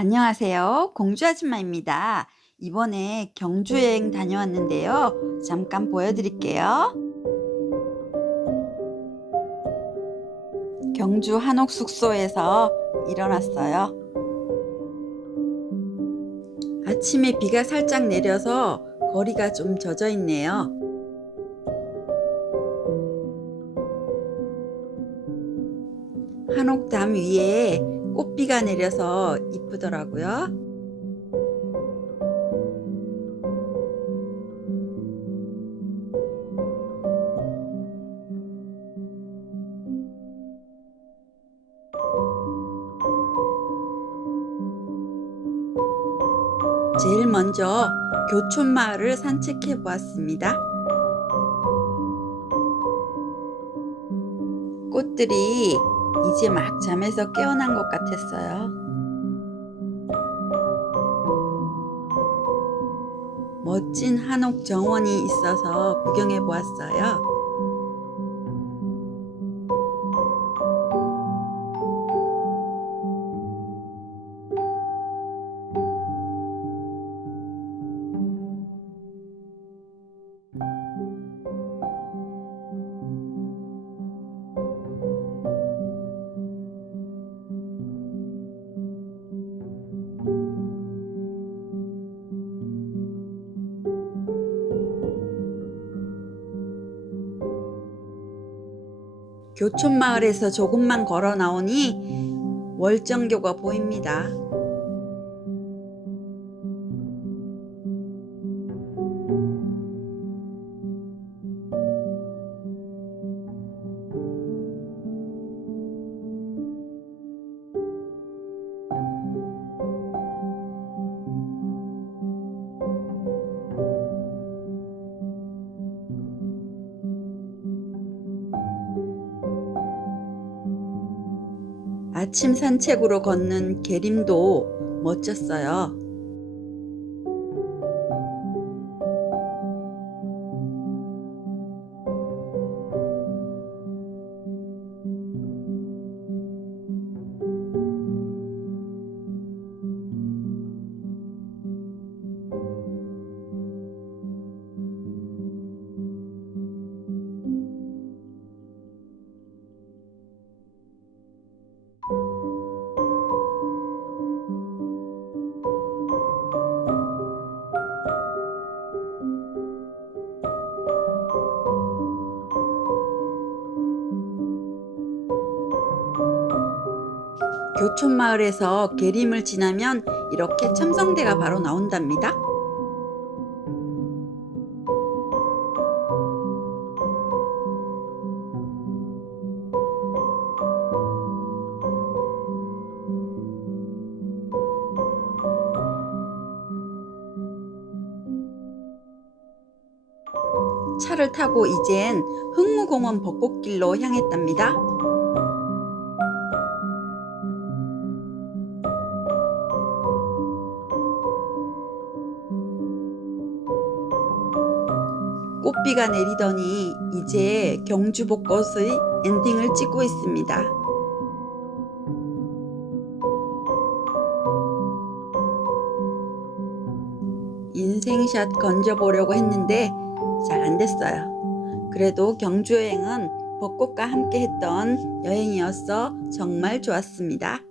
안녕하세요. 공주 아줌마입니다. 이번에 경주 여행 다녀왔는데요. 잠깐 보여드릴게요. 경주 한옥 숙소에서 일어났어요. 아침에 비가 살짝 내려서 거리가 좀 젖어 있네요. 한옥담 위에 꽃비가 내려서 이쁘더라고요. 제일 먼저 교촌마을을 산책해 보았습니다. 꽃들이 이제 막 잠에서 깨어난 것 같았어요. 멋진 한옥 정원이 있어서 구경해 보았어요. 교촌마을에서 조금만 걸어 나오니 월정교가 보입니다. 아침 산책으로 걷는 계림도 멋졌어요. 교촌마을에서 계림을 지나면 이렇게 첨성대가 바로 나온답니다. 차를 타고 이젠 흥무공원 벚꽃길로 향했답니다. 꽃비가 내리더니 이제 경주 벚꽃의 엔딩을 찍고 있습니다. 인생샷 건져보려고 했는데 잘 안 됐어요. 그래도 경주 여행은 벚꽃과 함께 했던 여행이어서 정말 좋았습니다.